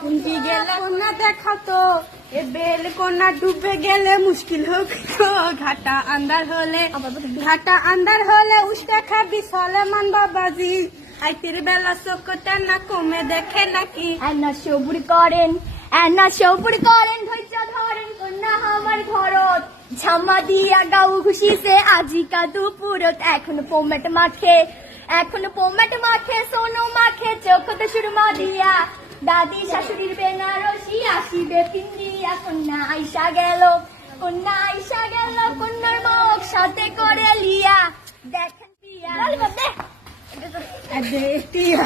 কুঞ্জি গেলে কন্যা এ বেল কন্যা ডুবে গেলে মুশকিল তো। ঘাটা আন্দার হলে, ঘাটা আন্দার হলে উস্তে খাবি সলেমান বাবাজি। আইতির বেলা চোখটা না কমে দেখে নাকি? এনা সবুর করেন, এনা সবুর করেন, ধৈর্য ধরেন কন্যা আমার ঘরত। ঝামা দিয়া গাউ খুশিতে আজিকা দুপুরত এখন পোমেট মাখে। এখন পোমেট মাখে, সোনো মাখে, চোখতে সুরমা দিয়া। দাদি শাশুড়ির বেনারসি আসিবে পিন্দিয়া কন্যা আইসা গেল। কন্যা আইসা গেল কন্যার মুখ সাথে করে লিয়া। দেখেন পিয়া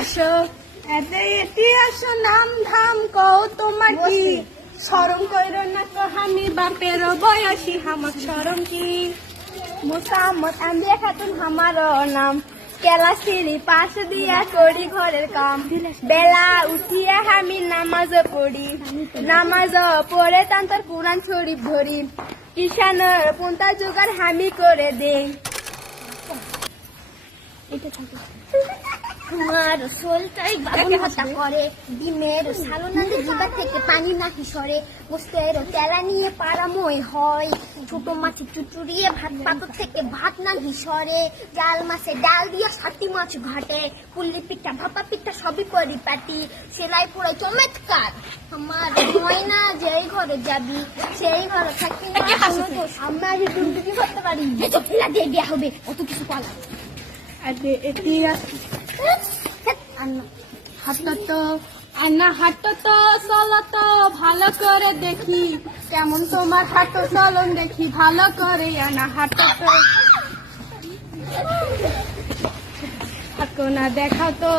আসো আসো নাম ধাম কও তোমার কি? সরম কইর না কহানি বাপের বয়সী হামাক সরম কি? মোসাম্মদ আন্দিয়া খাতুন আমারও নাম। কেলা সিঁড়ি পাশ দিয়া করি ঘরের কাম। বেলা উঠিয়া আমি নামাজ পড়ি। নামাজ পড়ে তান্তর কোরআন শরীফ ধরি। কিষানের পুন্তা জোগাড় হামি করে দেই। তোমার সোলটাই বাবুল হত্যা করে ডিমের সালনাতে জিবা থেকে পানি নাকি সরে পোস্তের তেলা নিয়ে পাড়াময় হয়। ছোট মাছের চুচুরিয়ে ভাত পাতর থেকে ভাত নাকি সরে জাল মাছে ডাল দিয়ে সাতি মাছ ঘাটে পুল্লি পিঠা ভাপা পিঠা সবই পরিপাটি সেলাই পুরো চমৎকার। আমার হয় না যেই ঘরে যাবি সেই ঘরে থাকি আমরা দুর্নীতি করতে পারি ফেলা দিয়ে বিয়া হবে অত কিছু পালা। এদে ভালো করে দেখি। কেমন তোমার হাঁটো চলন দেখি, ভালো করে আনা হাঁটো তো। না দেখাও তো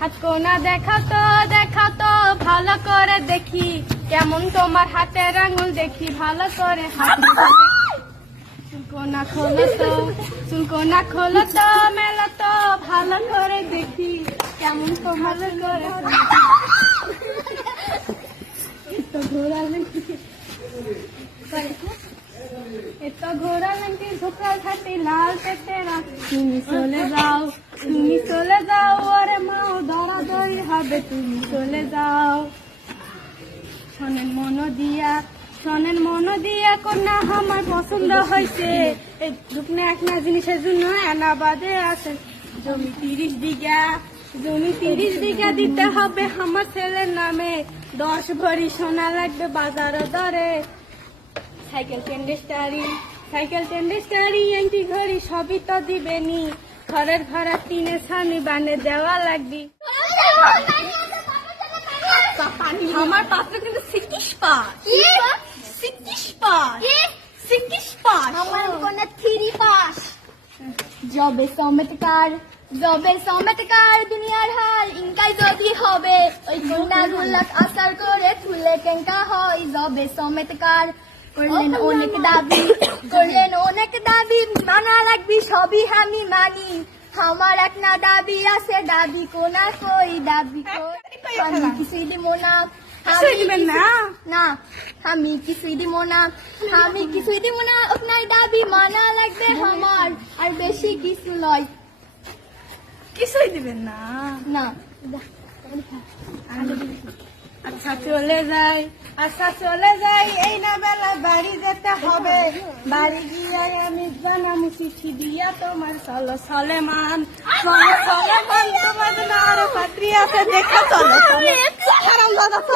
হাতকো না দেখাও তো দেখাও তো, ভালো করে দেখি। কেমন তোমার হাতের আঙুল দেখি, ভালো করে হাত চুলকো না খোলো তো চুলকো না খোলো তো তো, ভালো করে দেখি। কেমন তো ভালো করে? এত ঝোঁকা খাটি লাল পেটেরা চলে যাও, তুমি চলে যাও, ওরে মাও দৌড়াদৌড়ি হবে। তুমি চলে যাও। শোনেন মন দিয়া, শোনেন মন দিয়া, কন্যা আমার পছন্দ হয়েছে এই একটা জিনিসের জন্য এনাবাদে আছে। জমি তিরিশ বিঘা জমি তিরিশ বিঘা দিতে হবে, আমার ছেলের নামে দশ ভরি সোনা লাগবে বাজার দরে। সাইকেল টেন্ডেস্টারি সাইকেল টেন্ডেস্টারি এন্টি ঘড়ি সবই তো দিবেনি। ঘরের ঘরে টিনের সামনে বানে দেওয়া লাগবে। আমার পাত্র কিন্তু সিকিস পাস সিকিস পাস সিকিস পাস আমার কোন থ্রি পাস। জবে চমৎকার জবে চমৎকার দুনিয়ার হাল? ইনকাই যদি হবে ওই কন্যা গুলাক আসার করে ফুলে কেঙ্কা হয়। জবে চমৎকার করলেন অনেক দাবি করলেন অনেক দাবি মানা লাগবি সবই আমি মানি। আমার এক না দাবি আছে দাবি কোনা কই? দাবি কই? আমি কিছুই দিব না। না? না আমি কিছুই দিব না। আমি কিছুই দিব না আপনার দাবি মানা লাগবে আমার। আর বেশি কিছু লয় কিছুই দিবেন না? না আচ্ছা চলে যাই। আচ্ছা চলে যাই। এই না বেলা বাড়ি যেতে হবে। বাড়ি গিয়ে আমি বানামু চিঠি দিয়া তোমার চলো সলেমান। সলেমান তোমার জন্য আরও পাত্রী আছে দেখো চলো। চলো।